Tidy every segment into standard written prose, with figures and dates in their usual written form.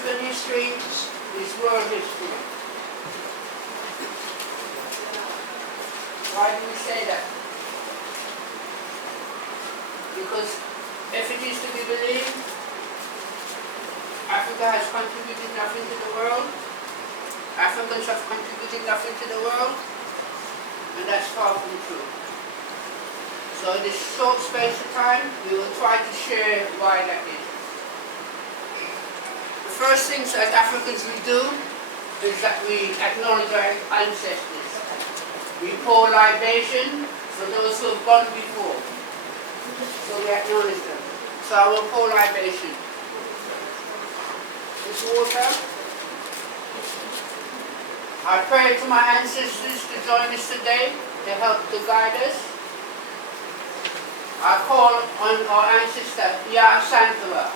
African history is world history. Why do we say that? Because if it is to be believed, Africa has contributed nothing to the world, Africans have contributed nothing to the world, and that's far from true. So in this short space of time, we will try to share why that is. The first things as Africans we do is that we acknowledge our ancestors. We pour libation for those who have gone before. So we acknowledge them. So I will pour libation. This water. I pray to my ancestors to join us today to help to guide us. I call on our ancestor, Ya Santava.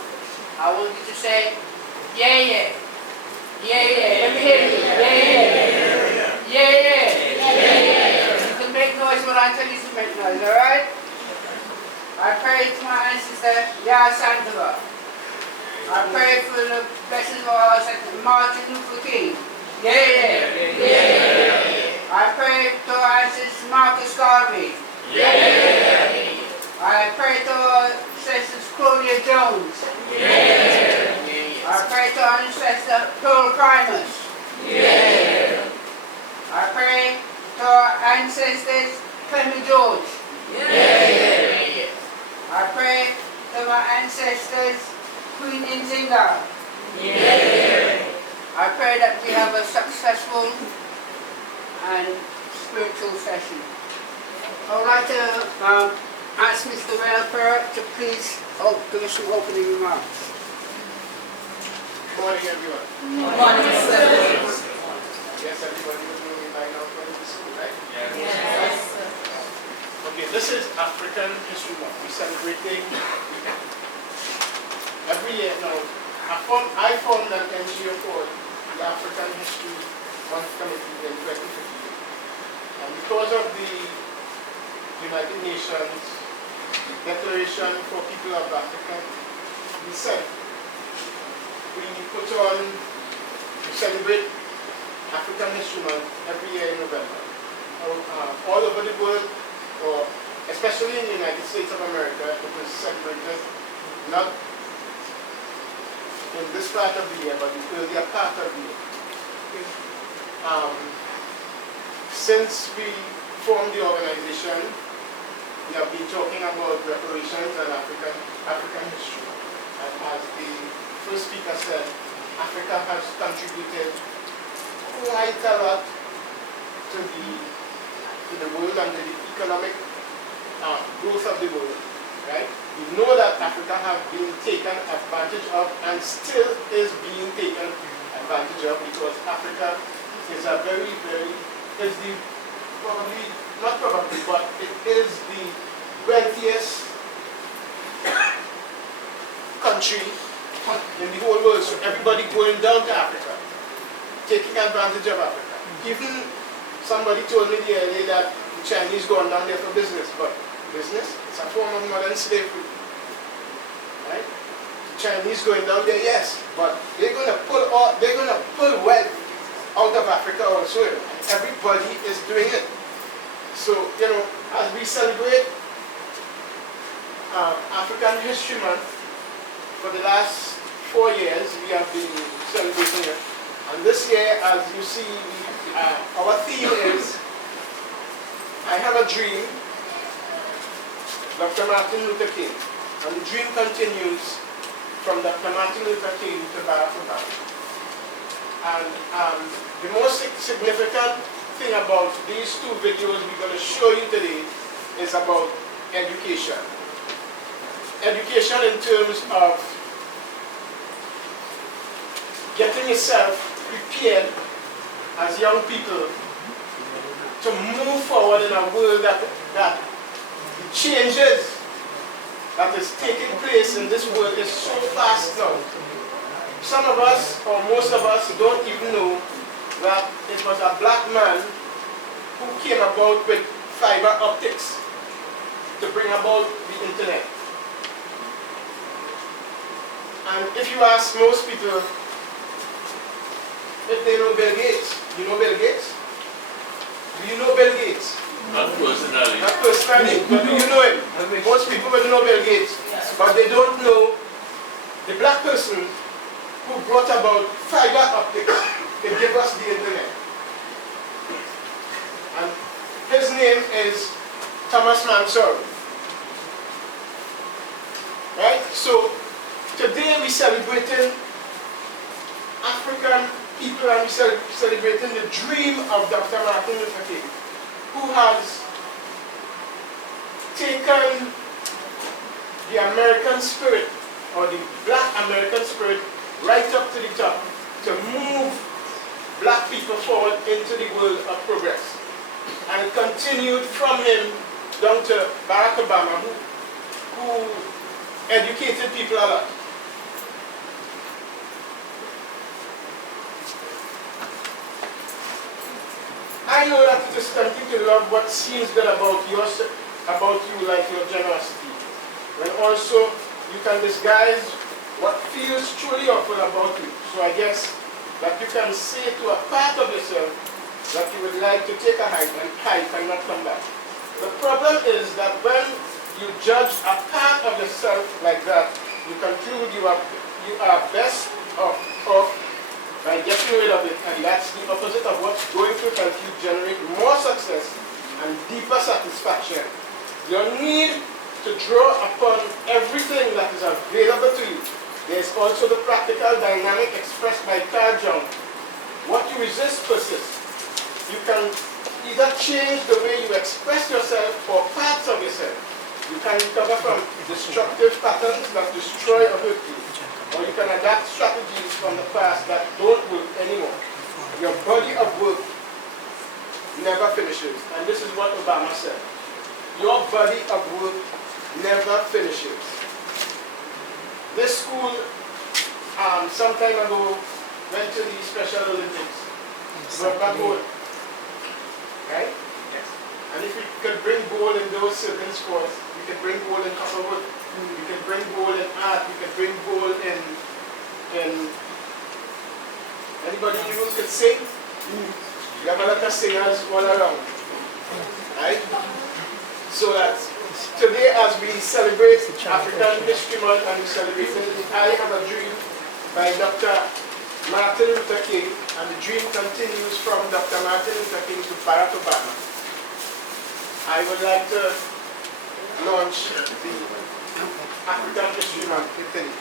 I want you to say, yeah, yeah. Yeah, yeah. Let me hear you. Yeah, yeah. Yeah, yeah. You can make noise when I tell you to make noise, alright? I pray to my ancestor, Ya Santava. I pray for the blessings of our ancestor, Martin Luther King. Yeah. I pray to our ancestors, Marcus Garvey. Yeah. I pray to our ancestors, Claudia Jones. Yeah. I pray to our ancestor, Pearl Primus. Yeah. I pray to our ancestors, Clement George. Yeah. I pray to my ancestors, Queen Nzinga. Yeah. I pray that we have a successful and spiritual session. I would like to ask Mr. Welper to please give us some opening remarks. Good morning, everyone. Good morning, sir. Yes, everybody was moving by now going to school, right? Yes. Okay, this is African History Month. We're celebrating every year now. I formed an NGO called the African History Month Committee in 2015. And because of the United Nations Declaration for People of Africa, we said we celebrate African History Month every year in November. All over the world, or especially in the United States of America, it was celebrated not in this part of the year, but the earlier part of the year. Since we formed the organization, we have been talking about reparations and African history. And as the first speaker said, Africa has contributed quite a lot to the world and to the economic growth of the world, right? We know that Africa has been taken advantage of and still is being taken advantage of, because Africa is a it is the wealthiest country in the whole world. So everybody going down to Africa, taking advantage of Africa. Even somebody told me the other day that the Chinese going down there for business, but business, it's a form of modern slavery. Right? The Chinese going down there, yes, but they're gonna pull wealth out of Africa also. Everybody is doing it. So, as we celebrate African History Month, for the last 4 years, we have been celebrating it. And this year, as you see, our theme is, I have a dream, Dr. Martin Luther King. And the dream continues from Dr. Martin Luther King to Barack Obama. And the most significant thing about these two videos we're going to show you today is about education. Education in terms of getting yourself prepared as young people to move forward in a world that the changes that is taking place in this world is so fast now. Some of us, or most of us, don't even know that it was a black man who came about with fiber optics to bring about the internet. And if you ask most people, if they know Bill Gates. You know Bill Gates? Do you know Bill Gates? Not personally. Not personally, but do you know him? Most people will know Bill Gates, but they don't know the black person who brought about fiber optics to give us the internet. And his name is Thomas Mansell. Right? So today we're celebrating African people, and we're celebrating the dream of Dr. Martin Luther King, who has taken the American spirit, or the black American spirit, right up to the top to move black people forward into the world of progress. And it continued from him down to Barack Obama, who educated people a lot. I know that it is tempting to love what seems good about you, like your generosity, when also you can disguise what feels truly awful about you. So I guess that you can say to a part of yourself that you would like to take a hike and not come back. The problem is that when you judge a part of yourself like that, you conclude you are best off by getting rid of it, and that's the opposite of what's going to help you generate more success and deeper satisfaction. Your need to draw upon everything that is available to you. There's also the practical dynamic expressed by Carl Jung. What you resist persists. You can either change the way you express yourself or parts of yourself. You can recover from destructive patterns that destroy or hurt you, or you can adapt strategies from the past that don't work anymore. Your body of work never finishes, and this is what Obama said. Your body of work never finishes. This school, some time ago, went to the Special Olympics. Brought back gold. Right? Yes. And if we could bring gold in those certain sports, we could bring gold in copper work. We could bring gold in art. We could bring gold in anybody in the room could sing. We have a lot of singers all around. Right? So that today, as we celebrate African History Month and we celebrate I Have a Dream by Dr. Martin Luther King, and the dream continues from Dr. Martin Luther King to Barack Obama, I would like to launch the African History Month. Thank you.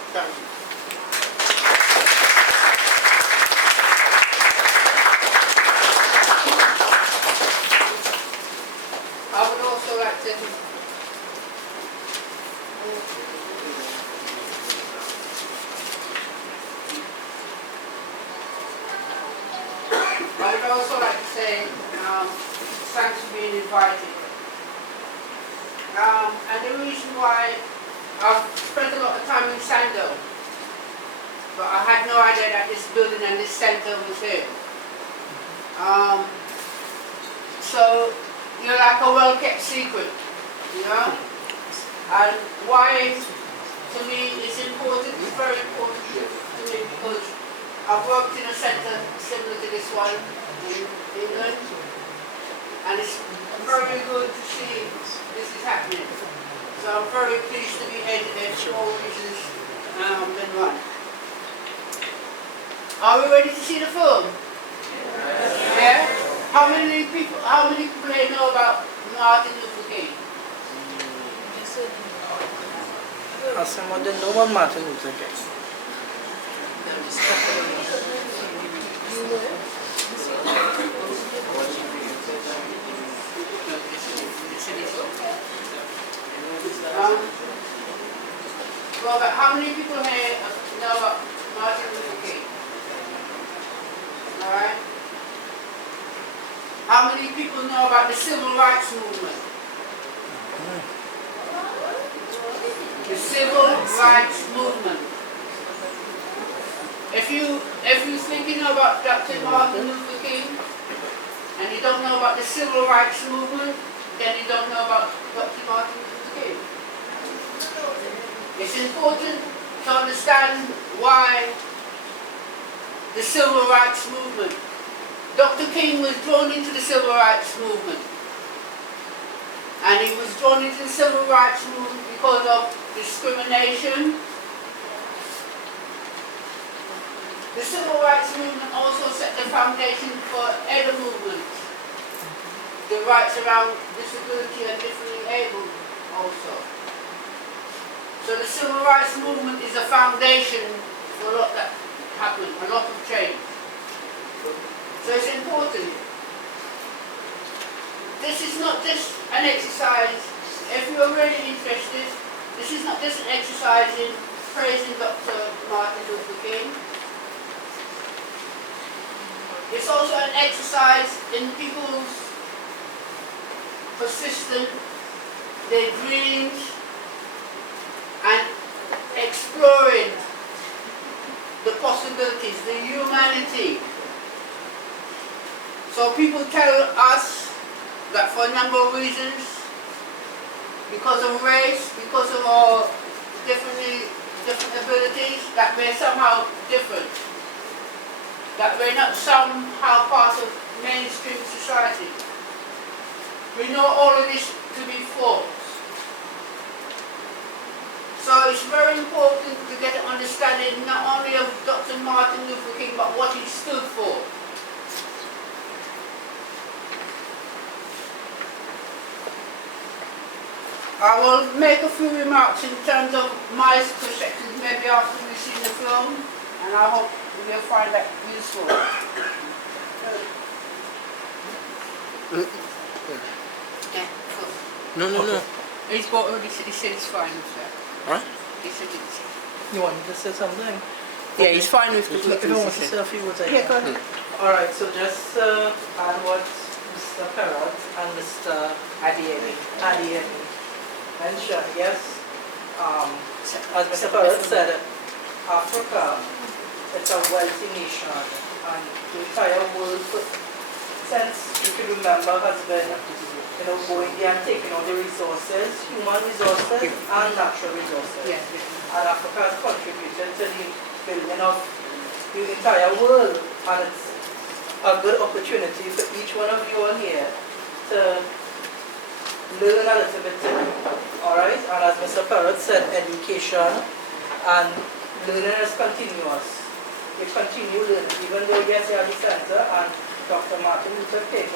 I would also like to say thanks for being invited. And the reason why I've spent a lot of time in Sando, but I had no idea that this building and this center was here. So you're like a well-kept secret, you know? And why, to me, it's important, it's very important to me, because I've worked in a center similar to this one in England, and it's very good to see this is happening. So I'm very pleased to be heading a small business than one. Are we ready to see the film? Yes. Yeah? How many people here know about Martin Luther King? Hacemos de nuevo a Martin Luther King. Robert, how many people here know about Martin Luther King? Alright? How many people know about the Civil Rights Movement? The Civil Rights Movement. If you think you know about Dr. Martin Luther King and you don't know about the Civil Rights Movement, then you don't know about Dr. Martin Luther King. It's important to understand why the civil rights movement. Dr. King was drawn into the civil rights movement. And he was drawn into the civil rights movement because of discrimination. The civil rights movement also set the foundation for other movements. The rights around disability and differently abled also. So the civil rights movement is a foundation for a lot that happened, a lot of change. So it's important. This is not just an exercise, if you're really interested, this is not just an exercise in praising Dr. Martin Luther King. It's also an exercise in people's persistence, their dreams, and exploring the possibilities, the humanity. So people tell us that for a number of reasons, because of race, because of our different abilities, that we're somehow different, that we're not somehow part of mainstream society. We know all of this to be false. So it's very important to get an understanding not only of Dr. Martin Luther King, but what he stood for. I will make a few remarks in terms of my perspective, maybe after we've seen the film, and I hope you'll find that useful. Yeah, cool. No. He said it's fine with that. Huh? He said it's... You wanted to say something? Yeah, he's fine with the If you Bluetooth, want he to said. say a few words, I Yeah, go can. ahead. Alright, so just add what Mr. Perrott and Mr. Adiemi mentioned. Yes, as Mr. Perrott said, Africa, it's a wealthy nation, and the entire world, since you can remember, has been going there and taking all the resources, human resources and natural resources. Yeah. And Africa has contributed to the building of the entire world, and it's a good opportunity for each one of you all here to learn a little bit too. Alright, and as Mr. Perrott said, education and learning is continuous. You continue learning, even though yes, you are the center, and Dr. Martin Luther King,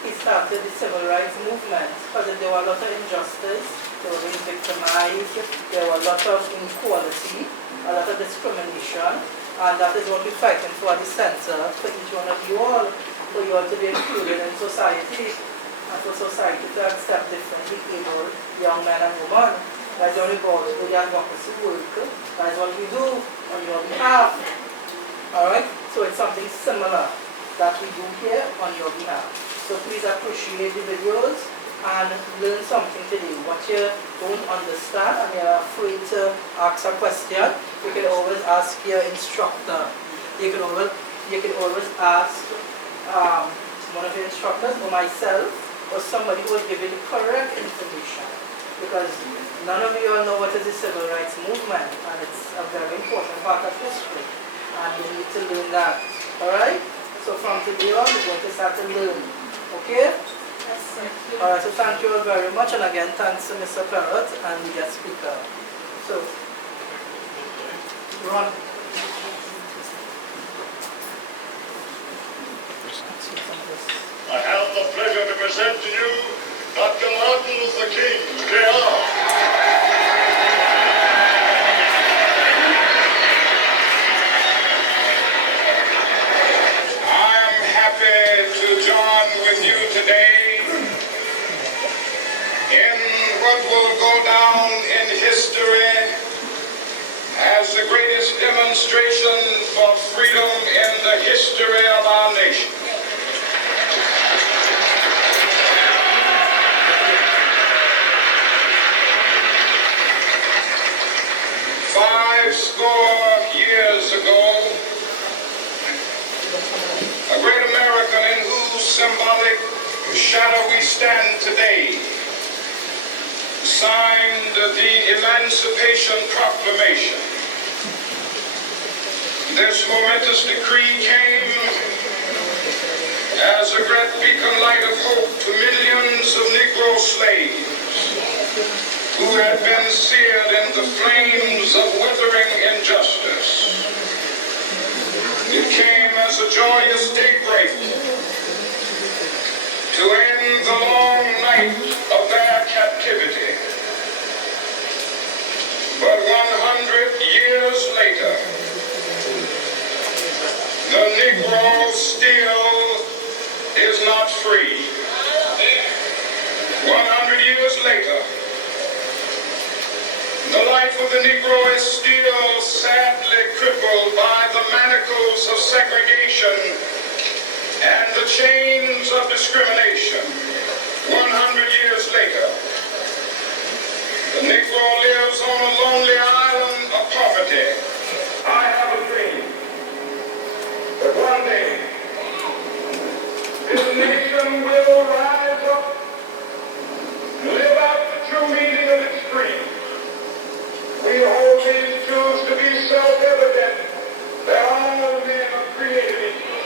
he started the civil rights movement because there were a lot of injustice, they were being victimized, there were a lot of inequality, a lot of discrimination, and that is what we're fighting for at the center, for each one of you all, for you all to be included in society, and for society to accept differently abled young men and women. That's the only goal to do the advocacy work. That's what we do on your behalf. Alright? So it's something similar that we do here on your behalf. So please appreciate the videos and learn something today. What you don't understand and you're afraid to ask a question, you can always ask your instructor. You can always ask one of your instructors or myself or somebody who will give you the correct information. Because none of you all know what is the civil rights movement, and it's a very important part of history. And you need to learn that. Alright? So from today on, we're going to start to learn. Okay? Yes, sir. Alright, so thank you all very much, and again thanks to Mr. Perrott and the guest speaker. So, Ron. I have the pleasure to present to you Dr. Martin Luther King, Jr. With you today in what will go down in history as the greatest demonstration for freedom in the history of our nation. Five score years ago, a great American in whose symbolic shadow we stand today signed the Emancipation Proclamation. This momentous decree came as a great beacon light of hope to millions of Negro slaves who had been seared in the flames of withering injustice. It came as a joyous daybreak to end the long night of their captivity. But 100 years later, the Negro still is not free. 100 years later, the life of the Negro is still sadly crippled by the manacles of segregation and the chains of discrimination. 100 years later, the Negro lives on a lonely island of poverty. I have a dream that one day this nation will rise up and live out the true meaning of its creed. We hold these truths to be self-evident that all men are created equal.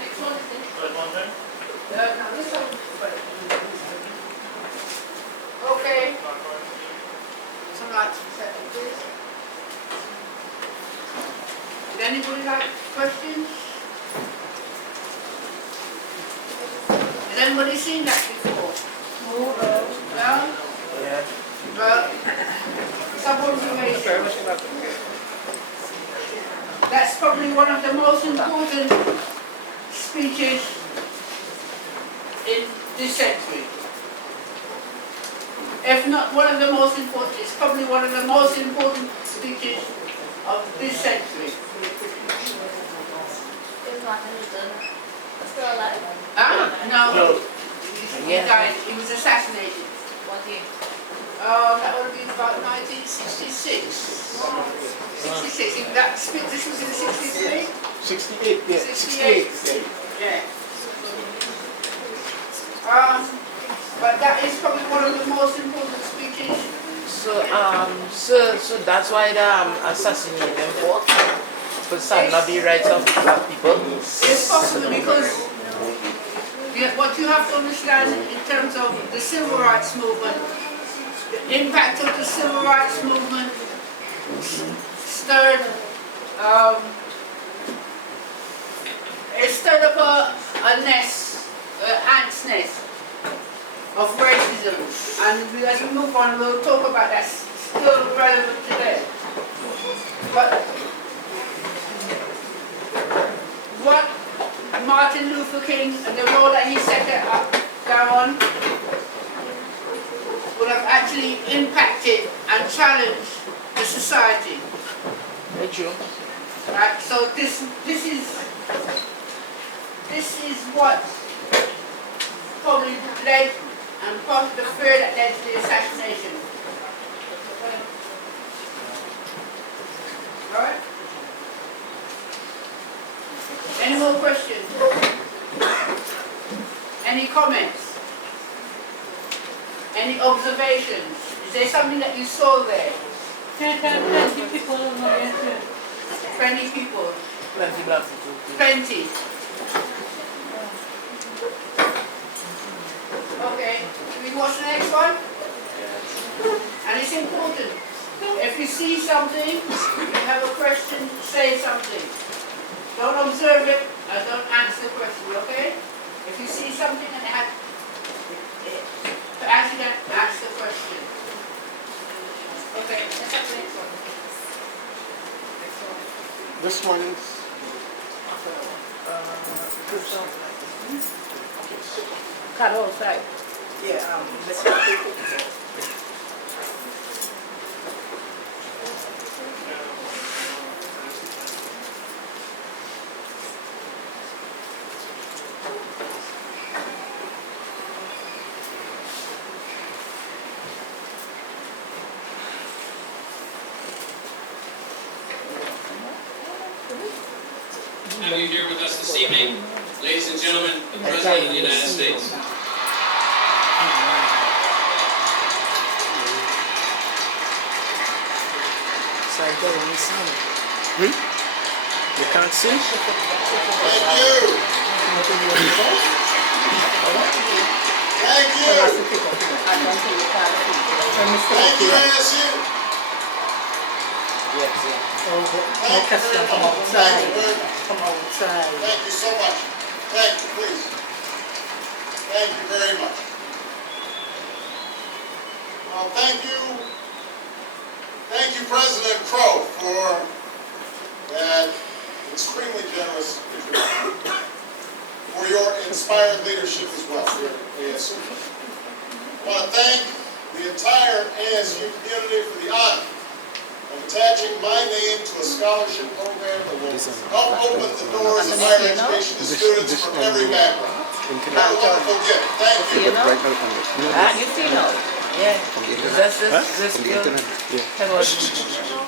Next one, is it? Right, one thing? No, this one. Okay. Some like to set up this. Did anybody like questions? Has anybody seen that before? No? Yeah. Well, some information. That's probably one of the most important speeches in this century. If not one of the most important, it's probably one of the most important speeches of this century. Is Martin Luther still alive? No. He died. He was assassinated. What year? That would have been about 1966. 66. This was in 63? 68, yeah. 68. 68. Yeah. But that is probably one of the most important speeches. So that's why they assassinate them for standing up the rights of black people. It's possible because what you have to understand in terms of the civil rights movement, the impact of the civil rights movement stirred up a nest, an ant's nest of racism, and as we move on, we'll talk about that. Still relevant today. But what Martin Luther King and the role that he set down would have actually impacted and challenged the society. Very true. Right? So this is what probably led and part of the fear that led to the assassination. Alright? Any more questions? Any comments? Any observations? Is there something that you saw there? 20 people over there. 20 people. Plenty black people. 20. Okay, we watch the next one? And it's important. If you see something, you have a question, say something. Don't observe it and don't answer the question, okay? If you see something and to answer that, ask the question. Okay, let's have the next one. This one's... Carol, right. Yeah, let's have people. Have you here with us this evening, ladies and gentlemen, the President of the United States. You can't see? Make us come outside. Come outside. Thank you so much. Thank you, please. Thank you very much. Well, thank you, President Crow, for that extremely generous introduction, for your inspired leadership as well here at ASU. I want to thank the entire ASU community for the honor of attaching my name to a scholarship program that will help open the doors of higher education to students from every background. What a wonderful gift. Thank you. You see now? Yeah. This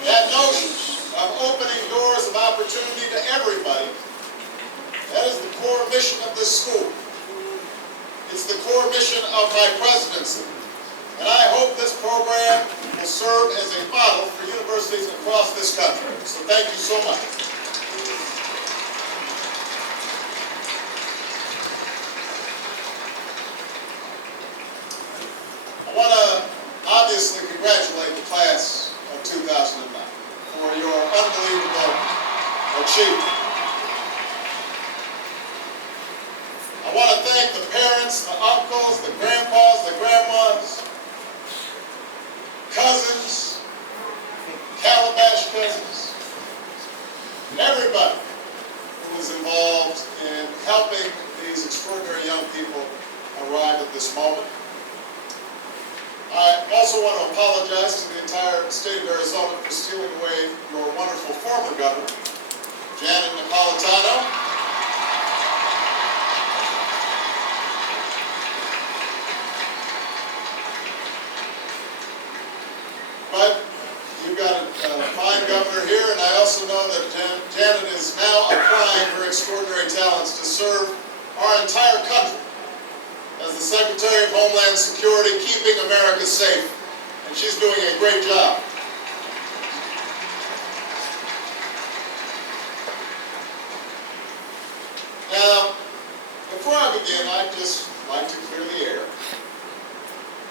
That notion of opening doors of opportunity to everybody, that is the core mission of this school. It's the core mission of my presidency. And I hope this program will serve as a model for universities across this country. So thank you so much. you. I want to thank the parents, the uncles, the grandpas, the grandmas, cousins, calabash cousins, everybody who was involved in helping these extraordinary young people arrive at this moment. I also want to apologize to the entire state of Arizona for stealing away your wonderful former governor, Janet Napolitano. But you've got a fine governor here, and I also know that Janet is now applying her extraordinary talents to serve our entire country as the Secretary of Homeland Security, keeping America safe, and she's doing a great job. Now, before I begin, I'd just like to clear the air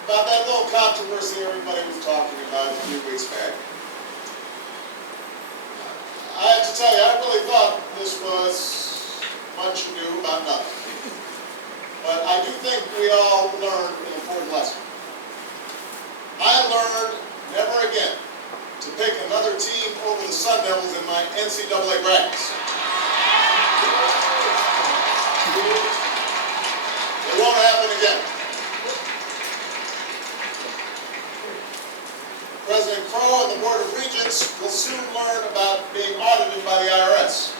about that little controversy everybody was talking about a few weeks back. I have to tell you, I really thought this was much ado about nothing. But I do think we all learned an important lesson. I learned never again to pick another team over the Sun Devils in my NCAA brackets. It won't happen again. President Crow and the Board of Regents will soon learn about being audited by the IRS.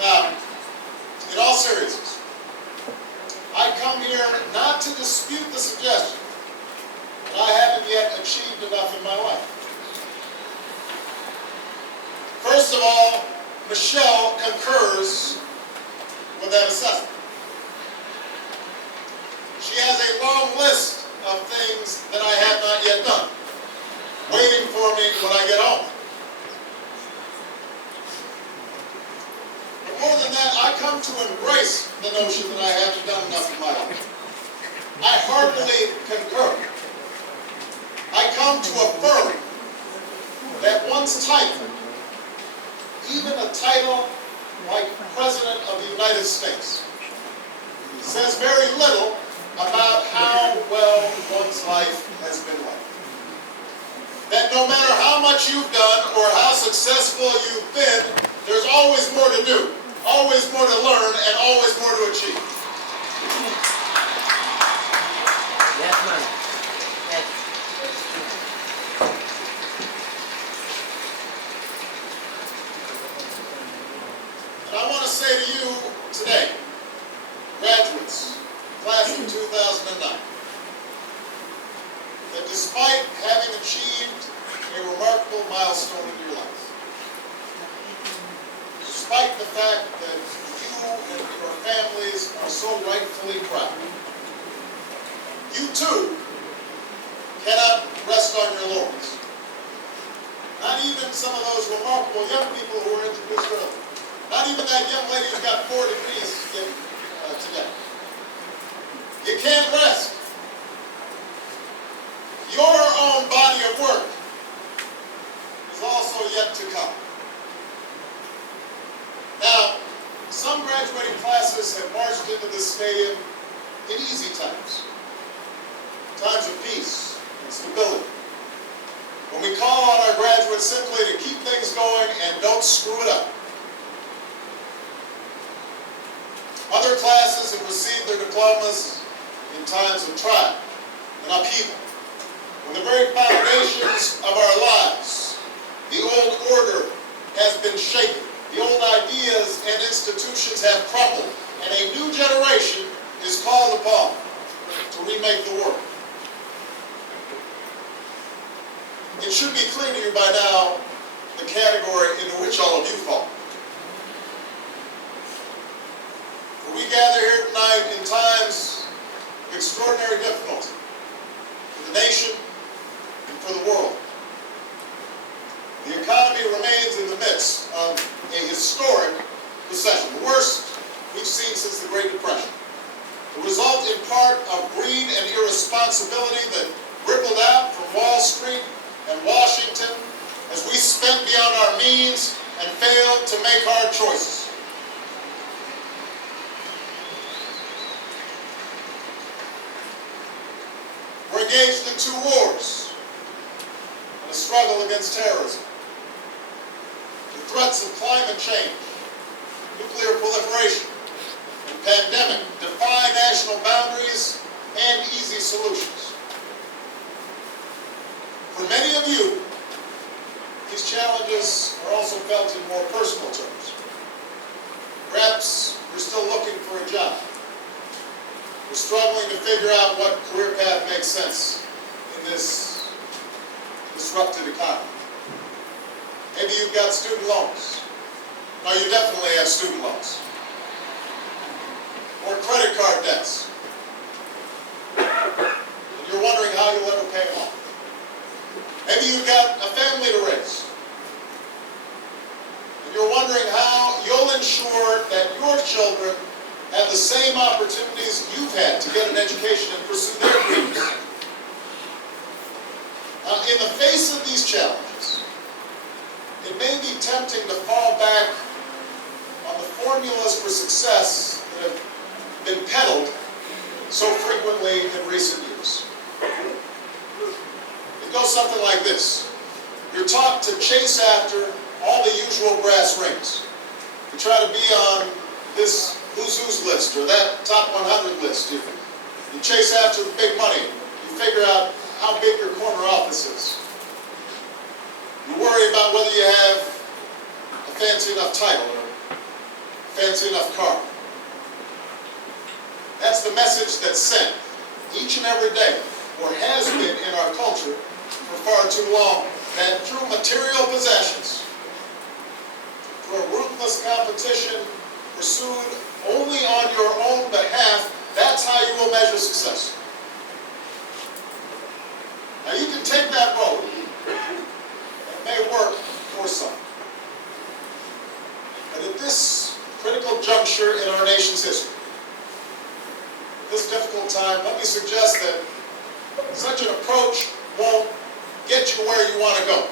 Now, in all seriousness, I come here not to dispute the suggestion that I haven't yet achieved enough in my life. First of all, Michelle concurs with that assessment. She has a long list of things that I have not yet done, waiting for me when I get home. But more than that, I come to embrace the notion that I haven't done enough in my life. I heartily concur. I come to affirm that one's title, even a title like President of the United States, says very little about how well one's life has been led. That no matter how much you've done or how successful you've been, there's always more to do, always more to learn, and always more to achieve. Yes, man. Yes. And I want to say to you today, graduates, class of 2009, that despite having achieved a remarkable milestone in your life, despite the fact that you and your families are so rightfully proud, you too cannot rest on your laurels. Not even some of those remarkable young people who were introduced earlier. Not even that young lady who's got 4 degrees today. You can't rest. Your own body of work is also yet to come. Now, some graduating classes have marched into this stadium in easy times. Times of peace and stability. When we call on our graduates simply to keep things going and don't screw it up. Other classes have received their diplomas in times of trial and upheaval, when the very foundations of our lives, the old order has been shaken, the old ideas and institutions have crumbled, and a new generation is called upon to remake the world. It should be clear to you by now the category into which all of you fall. We gather here tonight in times of extraordinary difficulty for the nation and for the world. The economy remains in the midst of a historic recession, the worst we've seen since the Great Depression. The result in part of greed and irresponsibility that rippled out from Wall Street and Washington as we spent beyond our means and failed to make hard choices. We're engaged in 2 wars and a struggle against terrorism. The threats of climate change, nuclear proliferation, and pandemic defy national boundaries and easy solutions. For many of you, these challenges are also felt in more personal terms. Perhaps you're still looking for a job. You're struggling to figure out what career path makes sense in this disrupted economy. Maybe you've got student loans. No, you definitely have student loans. Or credit card debts. And you're wondering how you'll ever pay them off. Maybe you've got a family to raise. And you're wondering how you'll ensure that your children have the same opportunities you've had to get an education and pursue their dreams. Now, in the face of these challenges, it may be tempting to fall back on the formulas for success that have been peddled so frequently in recent years. It goes something like this. You're taught to chase after all the usual brass rings. You try to be on this who's who's list or that top 100 list. You chase after the big money. You figure out how big your corner office is. You worry about whether you have a fancy enough title or a fancy enough car. That's the message that's sent each and every day, or has been in our culture for far too long, that through material possessions, through a ruthless competition pursued only on your own behalf, that's how you will measure success. Now you can take that road. It may work for some. But at this critical juncture in our nation's history, this difficult time, let me suggest that such an approach won't get you where you want to go.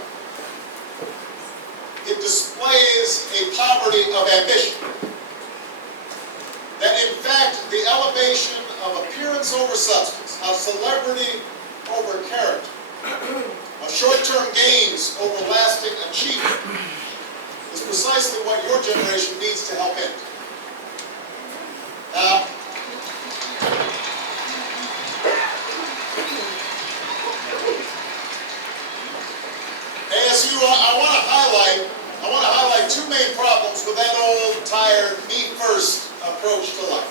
It displays a poverty of ambition. That in fact, the elevation of appearance over substance, of celebrity over character, of short-term gains over lasting achievement, is precisely what your generation needs to help end. Now, ASU, I want to highlight 2 main problems with that old, tired, me-first approach to life.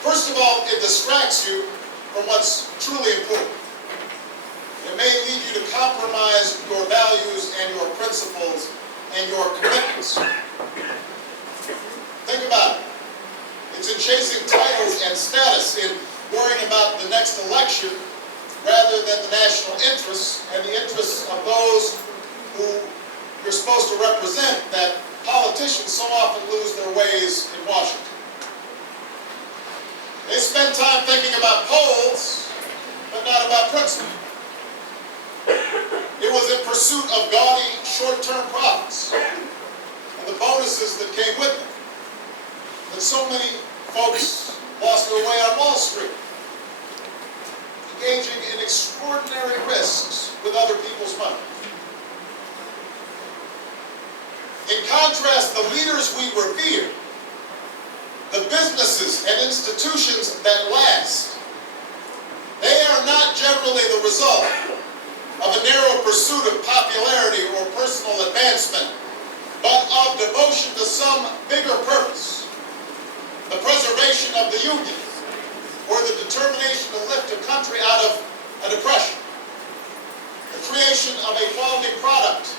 First of all, it distracts you from what's truly important. It may lead you to compromise your values and your principles and your commitments. Think about it. It's in chasing titles and status, in worrying about the next election, rather than the national interests and the interests of those who you're supposed to represent, that politicians so often lose their ways in Washington. They spend time thinking about polls, but not about principle. It was in pursuit of gaudy short-term profits and the bonuses that came with them that so many folks lost their way on Wall Street, engaging in extraordinary risks with other people's money. In contrast, the leaders we revere, the businesses and institutions that last, they are not generally the result of a narrow pursuit of popularity or personal advancement, but of devotion to some bigger purpose, the preservation of the Union, or the determination to lift a country out of a depression, the creation of a quality product,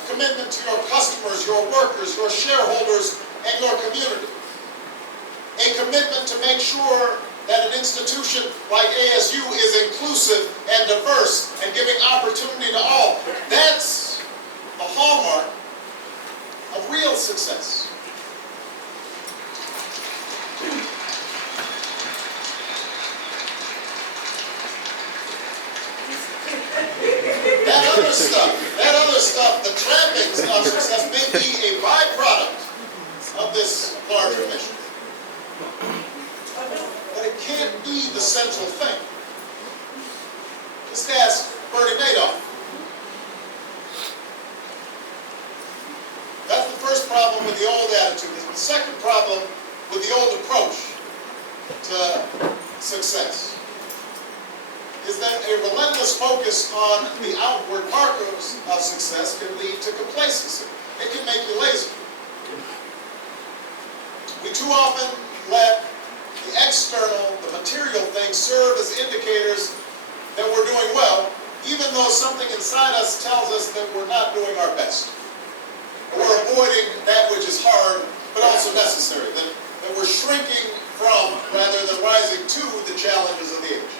a commitment to your customers, your workers, your shareholders, and your community, a commitment to make sure that an institution like ASU is inclusive and diverse and giving opportunity to all. That's the hallmark of real success. larger mission. But it can't be the central thing. Just ask Bernie Madoff. That's the first problem with the old attitude. The second problem with the old approach to success is that a relentless focus on the outward markers of success can lead to complacency. It can make you lazy. We too often let the external, the material things serve as indicators that we're doing well, even though something inside us tells us that we're not doing our best. We're avoiding that which is hard, but also necessary, that we're shrinking from rather than rising to the challenges of the age.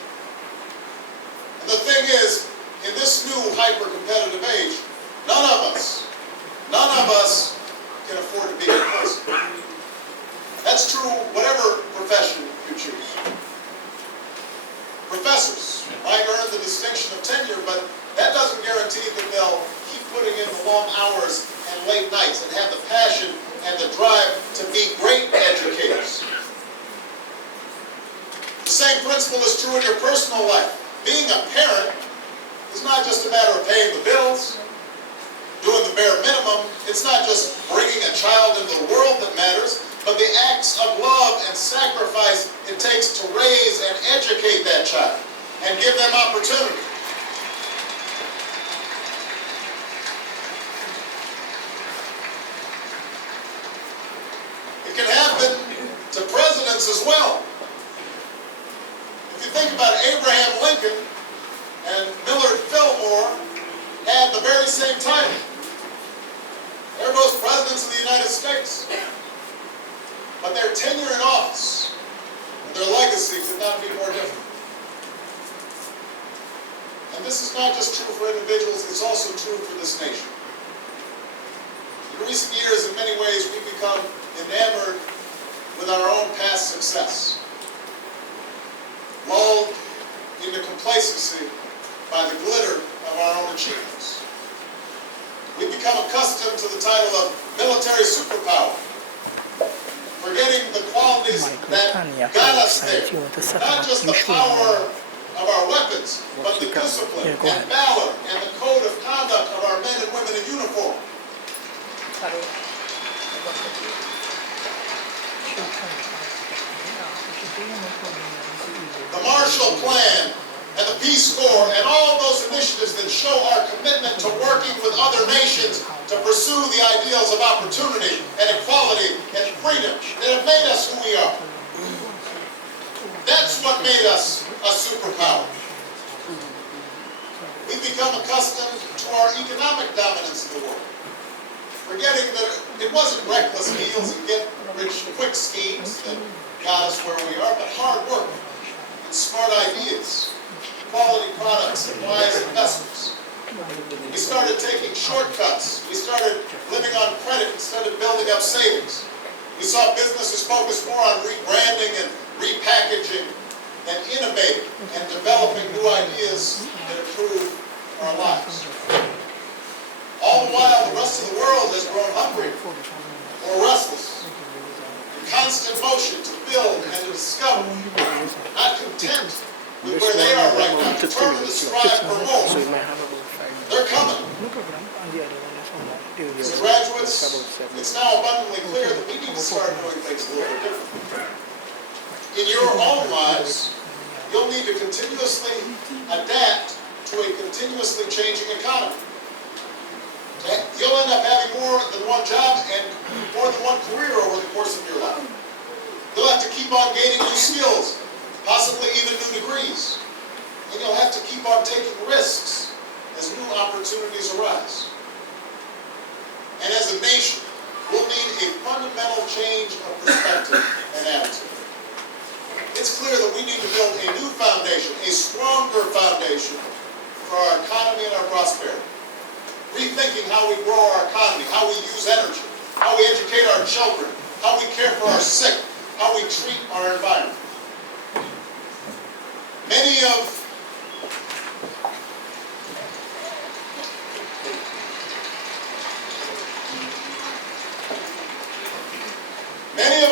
And the thing is, in this new hyper-competitive age, none of us can afford to be complacent. That's true whatever profession you choose. Professors might earn the distinction of tenure, but that doesn't guarantee that they'll keep putting in the long hours and late nights and have the passion and the drive to be great educators. The same principle is true in your personal life. Being a parent is not just a matter of paying the bills, doing the bare minimum. It's not just bringing a child into the world that matters, but the acts of love and sacrifice it takes to raise and educate that child and give them opportunity. It can happen to presidents as well. If you think about it, Abraham Lincoln and Millard Fillmore had the very same title. They're both presidents of the United States. But their tenure in office and their legacy could not be more different. And this is not just true for individuals, it's also true for this nation. In recent years, in many ways, we've become enamored with our own past success, lulled into complacency by the glitter of our own achievements. We've become accustomed to the title of military superpower, forgetting the qualities that got us there. Not just the power of our weapons, but the discipline and valor and the code of conduct of our men and women in uniform. The Marshall Plan and the Peace Corps and all those initiatives that show our commitment to working with other nations to pursue the ideals of opportunity and equality and freedom that have made us who we are. That's what made us a superpower. We've become accustomed to our economic dominance in the world, forgetting that it wasn't reckless deals and get-rich-quick schemes that got us where we are, but hard work and smart ideas, quality products, and wise investments. We started taking shortcuts. We started living on credit instead of building up savings. We saw businesses focus more on rebranding and repackaging and innovating and developing new ideas that improve our lives. All the while, the rest of the world has grown hungry or restless, in constant motion to build and to discover, not content with where they are right now, determined to strive for more. They're coming. As graduates, it's now abundantly clear that we need to start doing things a little bit different. In your own lives, you'll need to continuously adapt to a continuously changing economy. You'll end up having more than one job and more than one career over the course of your life. You'll have to keep on gaining new skills, possibly even new degrees. And you'll have to keep on taking risks as new opportunities arise. And as a nation, we'll need a fundamental change of perspective and attitude. It's clear that we need to build a new foundation, a stronger foundation for our economy and our prosperity. Rethinking how we grow our economy, how we use energy, how we educate our children, how we care for our sick, how we treat our environment. Many of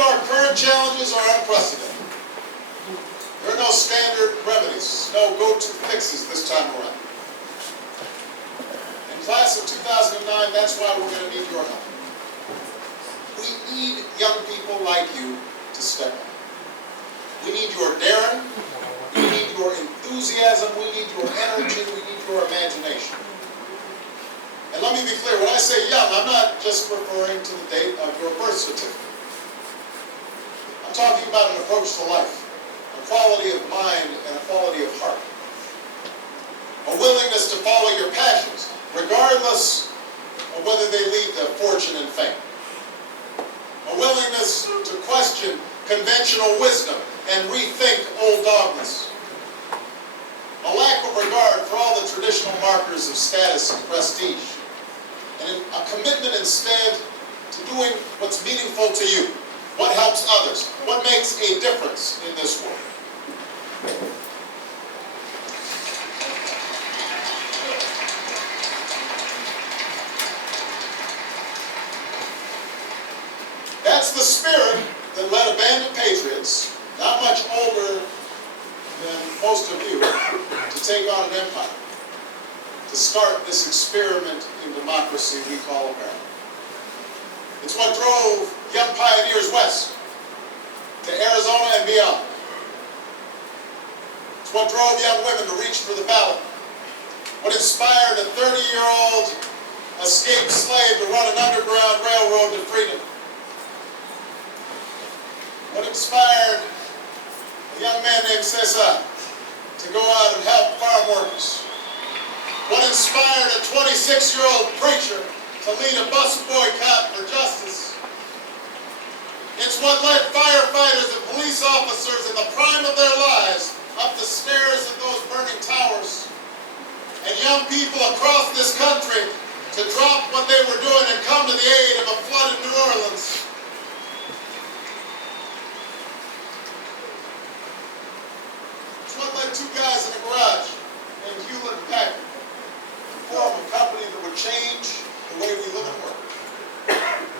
our our current challenges are unprecedented. There are no standard remedies, no go-to fixes this time around. In class of 2009, that's why we're going to need your help. We need young people like you to step up. We need your daring, we need your enthusiasm, we need your energy, we need your imagination. And let me be clear, when I say young, I'm not just referring to the date of your birth certificate. I'm talking about an approach to life, a quality of mind and a quality of heart. A willingness to follow your passions, regardless of whether they lead to fortune and fame. A willingness to question conventional wisdom and rethink old dogmas. A lack of regard for all the traditional markers of status and prestige. And a commitment instead to doing what's meaningful to you, what helps others, what makes a difference in this world. That's the spirit that led a band of patriots, not much older than most of you, to take on an empire, to start this experiment in democracy we call America. It's what drove young pioneers west, to Arizona and beyond. It's what drove young women to reach for the ballot, what inspired a 30-year-old escaped slave to run an underground railroad to freedom. What inspired a young man named Cesar to go out and help farm workers? What inspired a 26-year-old preacher to lead a bus boycott for justice? It's what led firefighters and police officers in the prime of their lives up the stairs of those burning towers, and young people across this country to drop what they were doing and come to the aid of a flooded New Orleans. It's what led two guys in a garage named Hewlett and Packard to form a company that would change the way we live and work.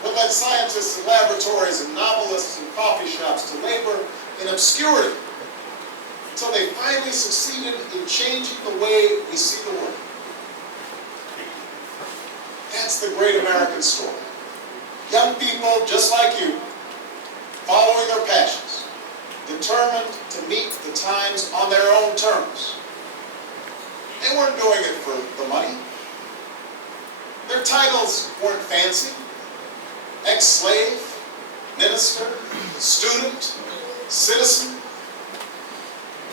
What led scientists in laboratories and novelists in coffee shops to labor in obscurity until they finally succeeded in changing the way we see the world. That's the great American story. Young people just like you, following their passions, determined to meet the times on their own terms. They weren't doing it for the money. Their titles weren't fancy. Ex-slave, minister, student, citizen.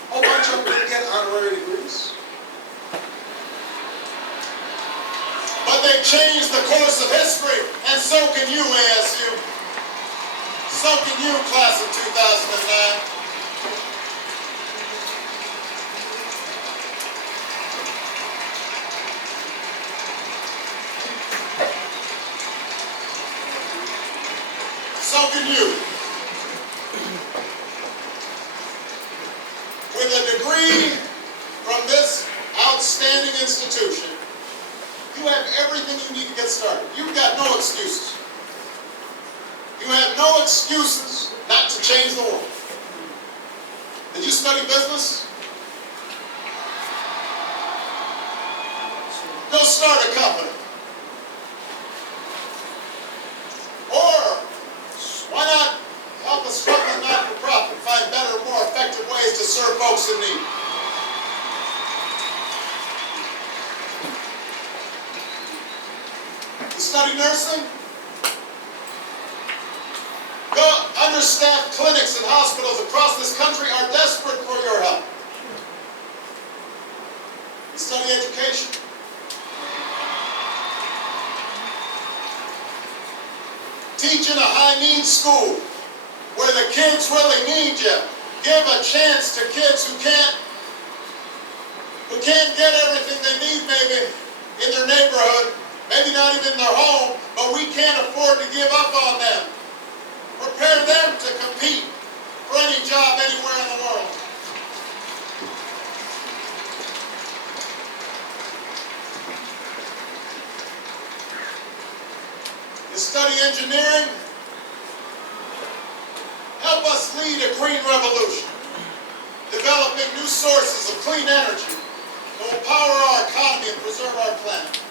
A whole bunch of them didn't get honorary degrees. But they changed the course of history, and so can you, ASU. So can you, class of 2009. So can you. With a degree from this outstanding institution, you have everything you need to get started. You've got no excuses. You have no excuses not to change the world. Did you study business? Go start a company. Or why not help a struggling not-for-profit find better, more effective ways to serve folks in need? You study nursing? Understaffed clinics and hospitals across this country are desperate for your help. You study education? Teach in a high-need school where the kids really need you. Give a chance to kids who can't get everything they need maybe in their neighborhood, maybe not even in their home, but we can't afford to give up on them. Prepare them to compete for any job anywhere in the world. You study engineering? lead a green revolution, developing new sources of clean energy to empower our economy and preserve our planet.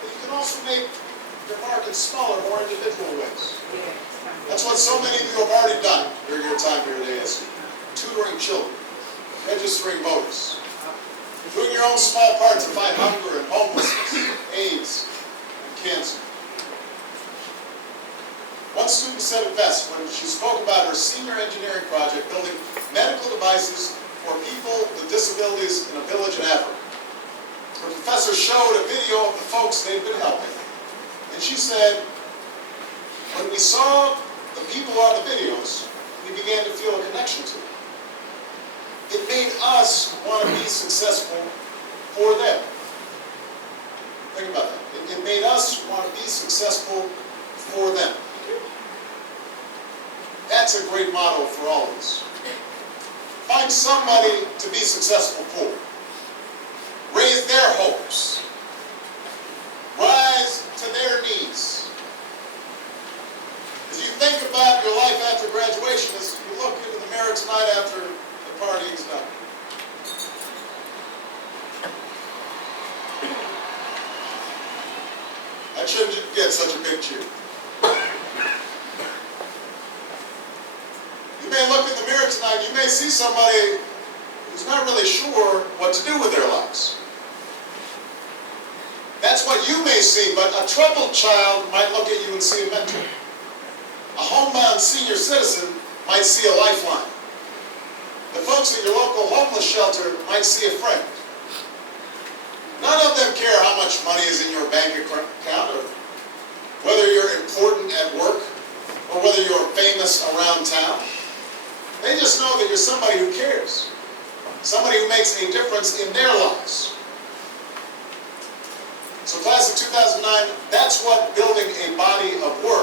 But you can also make your mark in smaller, more individual ways. That's what so many of you have already done during your time here at ASU. Tutoring children, registering voters, doing your own small part to fight hunger and homelessness, AIDS, and cancer. One student said it best when she spoke about her senior engineering project building medical devices for people with disabilities in a village in Africa. Her professor showed a video of the folks they'd been helping, and she said, when we saw the people on the videos, we began to feel a connection to them. It made us want to be successful for them. Think about that. It made us want to be successful for them. That's a great motto for all of us. Find somebody to be successful for. Raise their hopes. Rise to their needs. As you think about your life after graduation, as you look into the mirror tonight after the party is done, I shouldn't get such a big cheer. You may look in the mirror tonight, you may see somebody who's not really sure what to do with their lives. That's what you may see, but a troubled child might look at you and see a mentor. A homebound senior citizen might see a lifeline. The folks at your local homeless shelter might see a friend. None of them care how much money is in your bank account, or whether you're important at work, or whether you're famous around town. They just know that you're somebody who cares, somebody who makes a difference in their lives. So class of 2009, that's what building a body of work